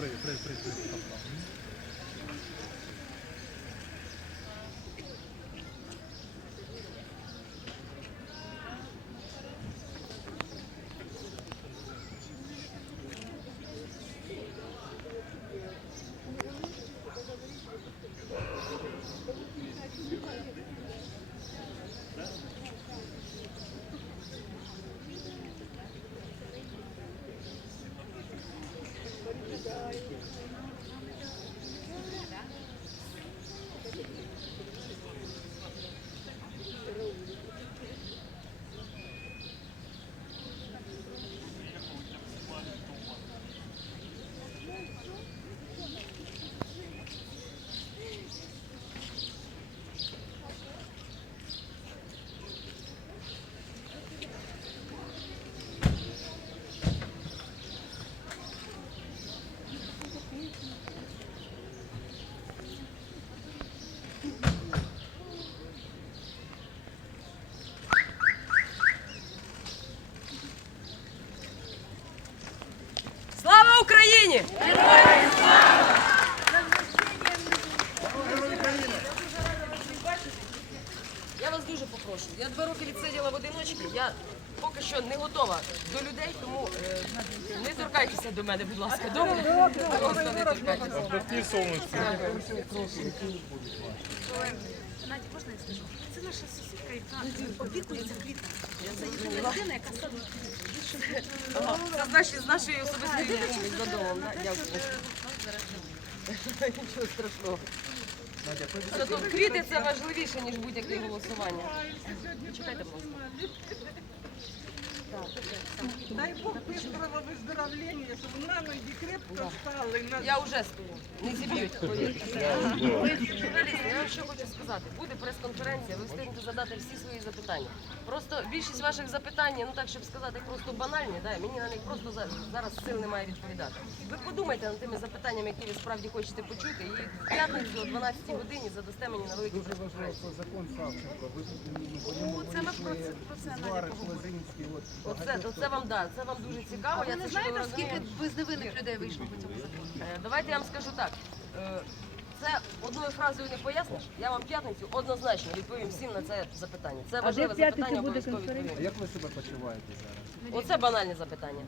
Слава Україні! Я вас дуже попрошу. Я два роки відсиділа в одиночці. Я поки що не готова до людей, тому е, не торкайтеся до мене, будь ласка. Добре? Просто не торкайтеся. Такі сонечки. Надя, можна я скажу? Це наша сусідка, яка опікується квітами. Це єдина людина, яка садить квіти. Ага. Це з нашої, з нашої особистої любові за домом. да? Дякую. Нічого страшного. Зато квіти це важливіше, ніж будь-яке голосування. Чекайте, будь ласка. Дай Бог быстрого выздоровления, чтобы на ноги крепко стали. На... Я вже стою. Не зіб'ють, повірте. Я вам що хочу сказати. Буде прес-конференція, ви встигнете задати всі свої запитання. Просто більшість ваших запитань, ну так щоб сказати, просто банальні, да, мені на них просто за- зараз сил немає відповідати. Ви подумайте над тими запитаннями, які ви справді хочете почути, і в п'ятницю о 12 годині задасте мені на великій прес-конференції. закон Савченко, ви ньому Це ми про це, про це поговоримо. Оце, оце вам да, це вам дуже цікаво. Ви Я не це знаєте, чудово скільки розумію. людей вийшло по цьому закону? Е, Давайте я вам скажу так. Е, Це одною фразою не поясниш. Я вам п'ятницю однозначно відповім всім на це запитання. Це важливе запитання, обов'язково А як ви себе почуваєте зараз? Оце банальне запитання.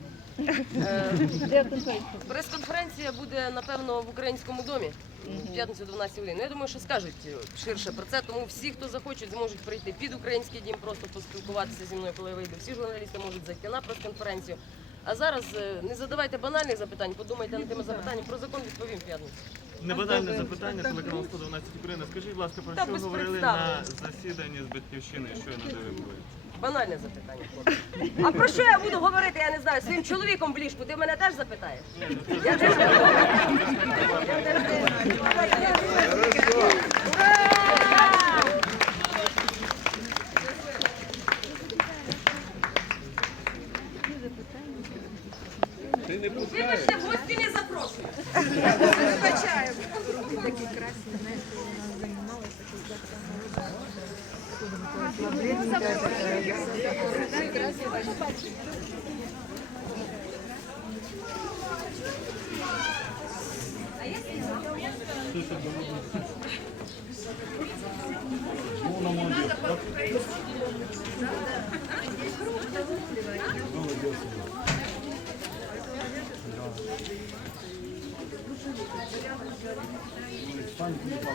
Прес-конференція буде, напевно, в українському домі в п'ятницю 12 годин. Ну, я думаю, що скажуть е, ширше про це, тому всі, хто захочуть, зможуть прийти під український дім, просто поспілкуватися зі мною, коли я вийду. Всі журналісти можуть зайти на прес-конференцію. А зараз е, не задавайте банальних запитань, подумайте над тими запитаннями. Про закон відповім в п'ятницю. Небанальне запитання телеканал 112 України. Скажіть, будь ласка, про Та що говорили на засіданні з батьківщини, щойно де ви були? Банальне запитання. хлопці. А про що я буду говорити, я не знаю. Своїм чоловіком в ліжку. Ти мене теж запитаєш? Я теж Ти не Ви пускаєш. ще в гості не запрошуєте. Вибачаємо. Такі красні нести вона займалася, тут завтра Спасибо.